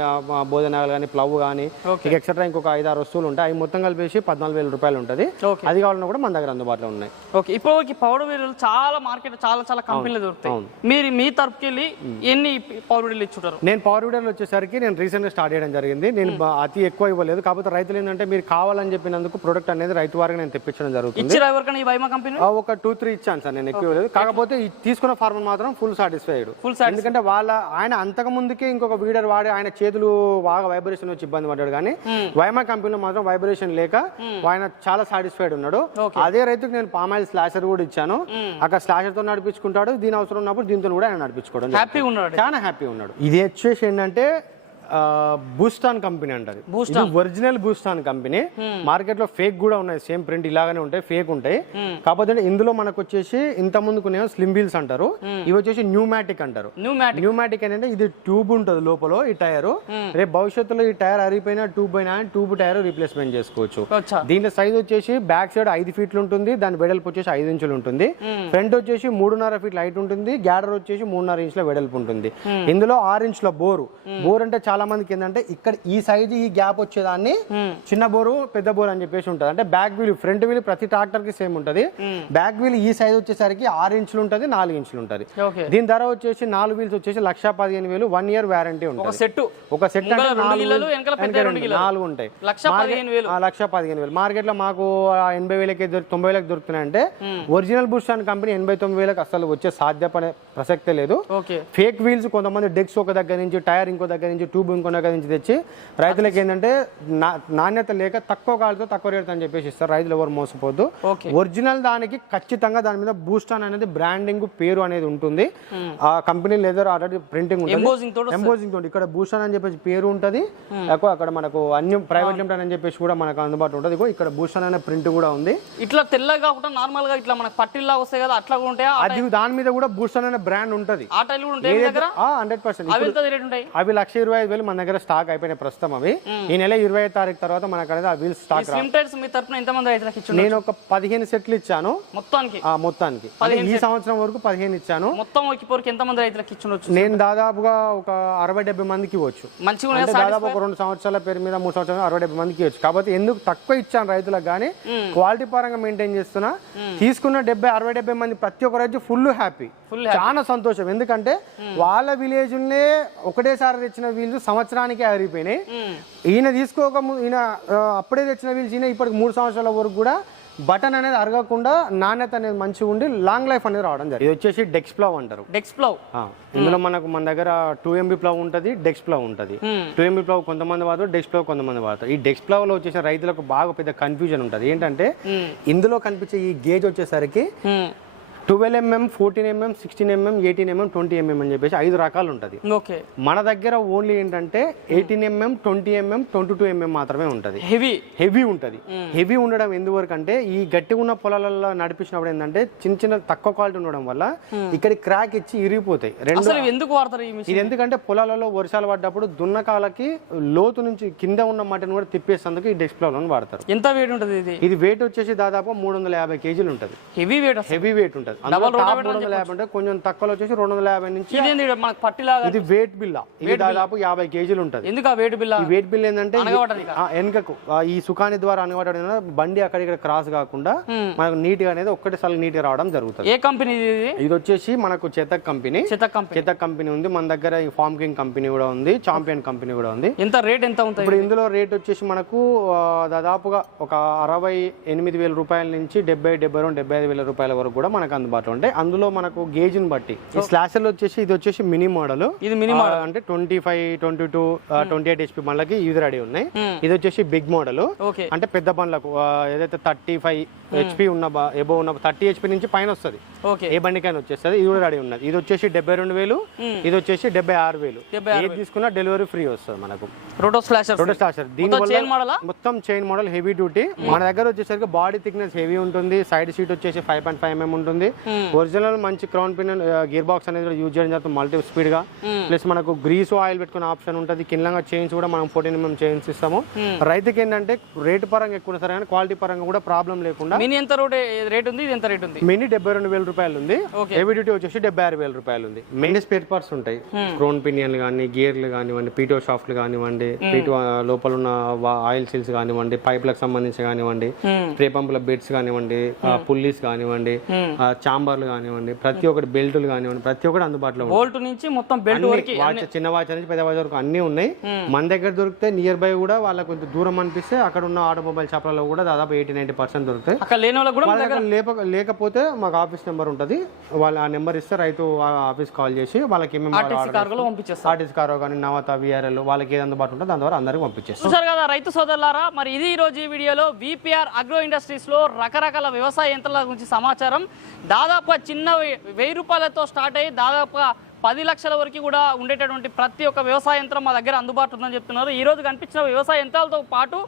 బోధనాలు కానీ ప్లవ్ కానీ ఇక ఎక్సెట్రా ఇంకొక ఐదు ఆరు వస్తువులు ఉంటాయి. అవి మొత్తం కలిపేసి పద్నాలుగు వేల రూపాయలు ఉంటుంది. అది కావాలన్నా కూడా మన దగ్గర అందుబాటులో ఉన్నాయి. ఓకే ఇప్పుడు వీడియోలు చాలా మార్కెట్ చాలా చాలా కంపెనీలు దొరుకుతాయి. మీరు మీ తరపుకి వెళ్ళి ఎన్ని పౌడర్ వీడియోలు ఇచ్చుంటారు? నేను పవర్ వీడర్లు వచ్చేసరికి నేను రీసెంట్గా స్టార్ట్ చేయడం జరిగింది. నేను బా- అతి ఎక్కువ ఇవ్వలేదు. కాకపోతే రైతులు ఏంటంటే మీరు కావాలని చెప్పినందుకు ప్రొడక్ట్ అనేది రైతు వారికి నేను తెప్పించడం జరుగుతుంది. ఎవరికైనా ఈ వైమా కంపెనీ? ఒక టూ త్రీ ఇచ్చాను సార్ నేను ఎక్కువ ఇవ్వలేదు. కాకపోతే తీసుకున్న ఫార్మర్ మాత్రం ఫుల్ సాటిస్ఫైడ్ ఫుల్ ఎందుకంటే వాళ్ళ ఆయన అంతకు ముందుకే ఇంకొక వీడర్ వాడి ఆయన చేతులు బాగా వైబ్రేషన్ వచ్చి ఇబ్బంది పడ్డాడు. కానీ వైమా కంపెనీలో మాత్రం వైబ్రేషన్ లేక ఆయన చాలా సాటిస్ఫైడ్ ఉన్నాడు. అదే రైతుకు నేను పామాయిల్ స్లాషర్ కూడా ఇచ్చాను. అక్కడ స్లాషర్తో నడిపించుకుంటాడు. దీని అవసరం ఉన్నప్పుడు దీంతో కూడా ఆయన నడిపించుకోవడం హ్యాపీగా ఉన్నాడు. చాలా హ్యాపీ ఉన్నాడు. ఇది వచ్చేసి ఏంటంటే బూస్టాన్ కంపెనీ అంటారు ఇది ఒరిజినల్ బూస్టాన్ కంపెనీ మార్కెట్లో ఫేక్ కూడా ఉన్నాయి. సేమ్ ప్రింట్ ఇలాగానే ఉంటాయి ఫేక్ ఉంటాయి. కాకపోతే ఇందులో మనకు వచ్చేసి ఇంత ముందుకునే స్లిమ్ వీల్స్ అంటారు. ఇవి వచ్చేసి న్యూమాటిక్ అంటారు. న్యూమాటిక్ ఏంటంటే ఇది ట్యూబ్ ఉంటుంది లోపల ఈ టైర్. రేపు భవిష్యత్తులో ఈ టైర్ అరిగిపోయినా ట్యూబ్ అయినా ట్యూబ్ టైర్ రీప్లేస్మెంట్ చేసుకోవచ్చు. వచ్చా దీని సైజ్ వచ్చేసి బ్యాక్ సైడ్ ఐదు ఫీట్లు ఉంటుంది దాని వెడల్పు వచ్చేసి ఐదు ఇంచులు ఉంటుంది. ఫ్రంట్ వచ్చేసి మూడున్నర ఫీట్ హైట్ ఉంటుంది గ్యాడర్ వచ్చేసి మూడున్నర ఇంచుల వెడల్పు ఉంటుంది. ఇందులో ఆరు ఇంచుల బోరు. బోర్ అంటే చాలా మందికి ఏంటంటే ఇక్కడ ఈ సైజ్ ఈ గ్యాప్ వచ్చేదాన్ని చిన్న బోరు పెద్ద బోర్ అని చెప్పేసి ఉంటుంది. అంటే బ్యాక్ వీల్ ఫ్రంట్ వీల్ ప్రతి ట్రాక్టర్కి సేమ్ ఉంటుంది. బ్యాక్ వీల్ ఈ సైజ్ వచ్చేసరికి ఆరు ఇంచులు ఉంటుంది నాలుగు ఇంచులు ఉంటుంది. దీని ధర వచ్చేసి నాలుగు వీల్స్ వచ్చేసి లక్ష పదిహేను వేలు వన్ ఇయర్ వ్యారంటీ ఉంటుంది. సెట్ ఒక సెట్ నాలుగు ఉంటాయి. లక్ష పదిహేను వేలు. మార్కెట్లో మాకు ఎనభై వేలకి తొంభై వేలకు దొరుకుతున్నాయంటే ఒరిజినల్ బుస్టాన్ కంపెనీ ఎనభై తొమ్మిది వేలకు అసలు వచ్చే సాధ్యపడే ప్రసక్తే లేదు. ఫేక్ వీల్స్ కొంతమంది డెక్స్ ఒక దగ్గర నుంచి టైర్ ఇంకో దగ్గర నుంచి ట్యూబ్ భూమి కొనక నుంచి తెచ్చి రైతులకు ఏంటంటే నాణ్యత లేక తక్కువ కాలుతో తక్కువ రేట్ అని చెప్పేసి ఇస్తారు. రైతులు ఎవరు మోసపోద్దు. ఒరిజినల్ దానికి ఖచ్చితంగా దాని మీద బూస్టాన్ అనేది బ్రాండింగ్ పేరు అనేది ఉంటుంది. ఆ కంపెనీ లెదర్ ఆల్రెడీ ప్రింటింగ్ ఉంటుంది. ఎంబోజింగ్ తోటి ఇక్కడ భూషణ్ అని చెప్పేసి పేరు ఉంటుంది. ఎక్కువ అక్కడ మనకు అన్ని ప్రైవేట్ లిమిటెడ్ అని చెప్పేసి కూడా మనకు అందుబాటులో ఉంటుంది. ఇక్కడ భూషణ్ అనే ప్రింట్ కూడా ఉంది. ఇట్లా తెల్లగా కాకుండా నార్మల్గా ఇట్లా మనకు పట్టిల్లా వస్తాయి కదా అట్లా ఉంటాయా? అది దాని మీద కూడా భూషణ్ అనే బ్రాండ్ ఉంటుంది. ఆ టైల్ కూడా ఉంటాయి మీ దగ్గర? హండ్రెడ్ పర్సెంట్ అవి లక్ష ఇరవై ఐదు వేలు మన దగ్గర స్టాక్ అయిపోయినాయి ప్రస్తుతం అవి. ఈ నెల ఇరవై ఐదు తారీఖు తర్వాత మనకు అనేది ఆ వీల్ స్టాక్ మీ ఎంతమంది రైతులకు నేను ఒక పదిహేను సెట్లు ఇచ్చాను. మొత్తానికి? ఆ మొత్తానికి. ఈ సంవత్సరం వరకు పదిహేను ఇచ్చాను. మొత్తం ఒక్కిపోరికి ఎంతమంది రైతులకు ఇచ్చిండొచ్చు నేను దాదాపుగా ఒక అరవై డెబ్బై మందికి ఇవ్వచ్చు. మంచిగా దాదాపు ఒక రెండు సంవత్సరాల పేరు మీద మూడు సంవత్సరాలు అరవై డెబ్బై మందికి ఇవ్వచ్చు. కాకపోతే ఎందుకు తక్కువ ఇచ్చాను రైతులకు కానీ క్వాలిటీ పరంగా మెయింటైన్ చేస్తున్నా. తీసుకున్న డెబ్బై అరవై డెబ్బై మంది ప్రతి ఒక్క రైతు ఫుల్ హ్యాపీ. చాలా సంతోషం. ఎందుకంటే వాళ్ళ విలేజ్ ఒకటేసారి తెచ్చిన వీళ్ళు సంవత్సరానికి అరిగిపోయినాయి ఈయన తీసుకోక ఈయన అప్పుడే తెచ్చిన వీల్స్ ఈయన ఇప్పటికి మూడు సంవత్సరాల వరకు కూడా బటన్ అనేది అరగకుండా నాణ్యత అనేది మంచిగా ఉండి లాంగ్ లైఫ్ అనేది రావడం జరిగింది. ఇది వచ్చేసి డెక్స్ ప్లవ్ అంటారు. డెక్స్ ప్లవ్. ఆ, ఇందులో మనకు మన దగ్గర టూ ఎంబీ ప్లవ్ ఉంటుంది డెక్స్ ప్లవ్ ఉంటుంది. టూ ఎంబీ ప్లవ్ కొంతమంది వాడతారు డెక్స్ ప్లవ్ కొంతమంది వాడతారు. ఈ డెక్స్ ప్లవ్లో వచ్చేసి రైతులకు బాగా పెద్ద కన్ఫ్యూజన్ ఉంటుంది. ఏంటంటే ఇందులో కనిపించే ఈ గేజ్ వచ్చేసరికి twelve MM fourteen MM sixteen MM eighteen MM twenty MM అని చెప్పేసి ఐదు రకాలు ఉంటుంది ఓకే. మన దగ్గర ఓన్లీ ఏంటంటే eighteen MM twenty MM twenty two MM మాత్రమే ఉంటుంది. హెవీ. హెవీ ఉంటుంది. హెవీ ఉండడం ఎందువరకు అంటే ఈ గట్టి ఉన్న పొలాలలో నడిపించినప్పుడు ఏంటంటే చిన్న చిన్న తక్కువ క్వాలిటీ ఉండడం వల్ల ఇక్కడ క్రాక్ ఇచ్చి ఇరిగిపోతాయి. రెండు ఎందుకు వాడతారు ఇది ఎందుకంటే పొలాలలో వర్షాలు పడ్డప్పుడు దున్నకాలకి లోతు నుంచి కింద ఉన్న మట్టిని కూడా తిప్పేసేందుకు ఈ డెస్ప్లేలను వాడతారు. ఎంత వేడి ఉంటుంది ఇది? ఇది వెయిట్ వచ్చేసి దాదాపు మూడు వందల యాభై కేజీలు ఉంటుంది హెవీ అసలు. హెవీ వెయిట్ ఉంటుంది. ఉంటుంది కొంచెం తక్కువలో వచ్చేసి రెండు వందల యాభై నుంచి మనకు పట్టిలాగా ఇది వెయిట్ బిల్ల ఇది దాదాపు యాభై కేజీలు ఉంటుంది. ఎందుకు బిల్ల ఈ వెయిట్ బిల్ ఏంటంటే వెనుకకు. ఈ సుఖాని ద్వారా అనగబడడం బండి అక్కడ ఇక్కడ క్రాస్ కాకుండా మనకు నీట్గా అనేది ఒక్కటిసారి నీట్గా రావడం జరుగుతుంది. ఏ కంపెనీ ఇది? ఇది వచ్చేసి మనకు చేతక్ కంపెనీ. చెత్త కంపెనీ. చేతక్ కంపెనీ ఉంది. మన దగ్గర ఈ ఫార్మ్ కింగ్ కంపెనీ కూడా ఉంది. చాంపియన్ కంపెనీ కూడా ఉంది. ఎంత రేట్ ఎంత ఉంటుంది ఇప్పుడు ఇందులో రేట్ వచ్చేసి మనకు దాదాపుగా ఒక అరవై ఎనిమిది వేల రూపాయల నుంచి డెబ్బై డెబ్బై రెండు డెబ్బై ఐదు వేల రూపాయల వరకు కూడా మనకు అందుబాటులో ఉంటాయి. అందులో మనకు గేజ్ని బట్టి. ఈ స్లాషర్ వచ్చేసి ఇది వచ్చేసి మినీ మోడల్. ఇది మినీ అంటే twenty five twenty two twenty eight HP బండ్లకి ఇది రెడీ ఉన్నాయి. ఇది వచ్చేసి బిగ్ మోడల్. అంటే పెద్ద బండ్లకు ఏదైతే థర్టీ ఫైవ్ హెచ్పి ఉన్న ఎబో ఉన్న థర్టీ హెచ్పి నుంచి పైన వస్తుంది. ఏ బండికైనా వచ్చేస్తుంది. ఇది కూడా రెడీ ఉన్నది. ఇది వచ్చేసి డెబ్బై రెండు వేలు. ఇది వచ్చేసి డెబ్బై ఆరు వేలు. ఏది తీసుకున్నా డెలివరీ ఫ్రీ వస్తుంది మనకు. రోటో స్లాషర్ రోటో మోడలా మొత్తం చైన్ మోడల్ హెవీ డ్యూటీ మన దగ్గర వచ్చేసరికి బాడీ థిక్నెస్ హెవీ ఉంటుంది. సైడ్ సీట్ వచ్చేసి ఫైవ్ పాయింట్ ఫైవ్ ఎంఎం ఉంటుంది. ఒరిజినల్ మంచి క్రౌన్ పిన్ గియర్ బాక్స్ అనేది కూడా యూజ్ చేయడం జరుగుతుంది మల్టీ స్పీడ్గా. ప్లస్ మనకు గ్రీస్ ఆయిల్ పెట్టుకునే ఆప్షన్ ఉంటుంది. కింద చైన్స్ కూడా మనం ఫోర్టీన్ ఎంఎం చైన్స్ ఇస్తాము. రైతుకి ఏంటంటే రేట్ పరంగా ఎక్కువ సరే కానీ క్వాలిటీ పరంగా కూడా ప్రాబ్లం లేకుండా మినీ ఎంత రోడ్ రేట్ ఉంది ఇది ఎంత రేట్ ఉంది? మినీ డెబ్బై రెండు వేల రూపాయలు ఉంది. హెవీ డ్యూటీ వచ్చేసి డెబ్బై ఆరు వేల రూపాయలు ఉంది. మెయిన్ స్పేర్ పార్ట్స్ ఉంటాయి. క్రోన్ పినియన్లు కానీ గేర్లు కానివ్వండి పీటో షాఫ్ట్లు కానివ్వండి పీటో లోపల ఉన్న ఆయిల్ సీల్స్ కానివ్వండి పైప్లకు సంబంధించి కానివ్వండి స్ప్రే పంపుల బెడ్స్ కానివ్వండి పుల్లీస్ కానివ్వండి చాంబర్లు కానివ్వండి ప్రతి ఒక్కటి బెల్టులు కానివ్వండి ప్రతి ఒక్కటి అందుబాటులో. బోల్ట్ నుంచి మొత్తం బెల్ట్ వరకు వాచ్ చిన్న వాచ్ నుంచి పెద్ద వాచ్ వరకు అన్ని ఉన్నాయి. మన దగ్గర దొరికితే నియర్ బై కూడా వాళ్ళకి కొంచెం దూరం అనిపిస్తే అక్కడ ఉన్న ఆటోమొబైల్ షాప్లలో కూడా దాదాపు ఎయిటీ నైన్టీ పర్సెంట్ దొరుకుతాయి. అక్కడ లేని వాళ్ళకి కూడా వాళ్ళ దగ్గర లేప లేకపోతే మాకు ఆఫీస్ నెంబర్ ఉంటుంది. వాళ్ళ ఆ నెంబర్ ఇస్తే రైతు ఆఫీస్ కాల్ చేసి వాళ్ళకి ఆర్టీసీ పంపించేస్తారు. కారో కానీ నవత విఆర్ఎల్ వాళ్ళకి ఏది అందుబాటు ఉంటుందో దాని ద్వారా అందరికి పంపించేస్తాం. చూసారు కదా రైతు సోదరులారా మరి ఇది ఈ రోజు ఈ వీడియోలో విపిఆర్ అగ్రో ఇండస్ట్రీస్లో రకరకాల వ్యవసాయ యంత్రాల గురించి సమాచారం. దాదాపుగా చిన్న వెయ్యి రూపాయలతో స్టార్ట్ అయ్యి దాదాపుగా పది లక్షల వరకు కూడా ఉండేటటువంటి ప్రతి ఒక్క వ్యవసాయ యంత్రం మా దగ్గర అందుబాటులో ఉందని చెప్తున్నారు. ఈరోజు కనిపించిన వ్యవసాయ యంత్రాలతో పాటు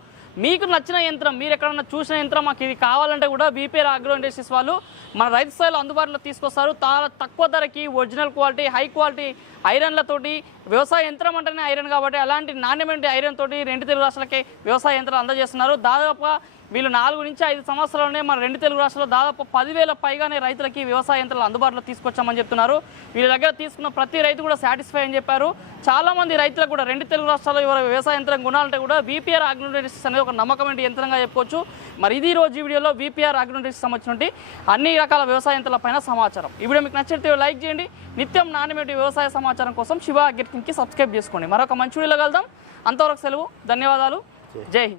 మీకు నచ్చిన యంత్రం మీరు ఎక్కడన్నా చూసిన యంత్రం మాకు ఇది కావాలంటే కూడా బీపీఆర్ అగ్రో ఇండస్ట్రీస్ వాళ్ళు మన రైతు స్థాయిలో అందుబాటులో తీసుకొస్తారు. చాలా తక్కువ ధరకి ఒరిజినల్ క్వాలిటీ హై క్వాలిటీ ఐరన్లతోటి వ్యవసాయ యంత్రం అంటేనే ఐరన్ కాబట్టి అలాంటి నాణ్యమైన ఐరన్ తోటి రెండు తెలుగు రాష్ట్రాలకి వ్యవసాయ యంత్రాలు అందజేస్తున్నారు. దాదాపుగా వీళ్ళు నాలుగు నుంచి ఐదు సంవత్సరాలనే మన రెండు తెలుగు రాష్ట్రాల్లో దాదాపు పదివేల పైగానే రైతులకి వ్యవసాయ యంత్రాలు అందుబాటులో తీసుకొచ్చామని చెప్తున్నారు. వీళ్ళ దగ్గర తీసుకున్న ప్రతి రైతు కూడా సాటిస్ఫై అని చెప్పారు. చాలా మంది రైతులకు కూడా రెండు తెలుగు రాష్ట్రాల్లో ఎవరు వ్యవసాయ యంత్రం కొనాలంటే కూడా బీపీఆర్ అగ్నోటెక్స్ అనేది ఒక నమ్మకమైన యంత్రంగా చెప్పుకోవచ్చు. మరి ఇది రోజు ఈ వీడియోలో బీపీఆర్ అగ్నోటెక్స్ సంబంధించిన అన్ని రకాల వ్యవసాయ యంత్రాల పైన సమాచారం. ఈ వీడియో మీకు నచ్చితే లైక్ చేయండి. నిత్యం నాణ్యమైన వ్యవసాయ సమాచారం కోసం శివ అగ్రికింగ్కి సబ్స్క్రైబ్ చేసుకోండి. మరొక మంచి వీడియోలో కలుద్దాం. అంతవరకు సెలవు. ధన్యవాదాలు. జై హింద్.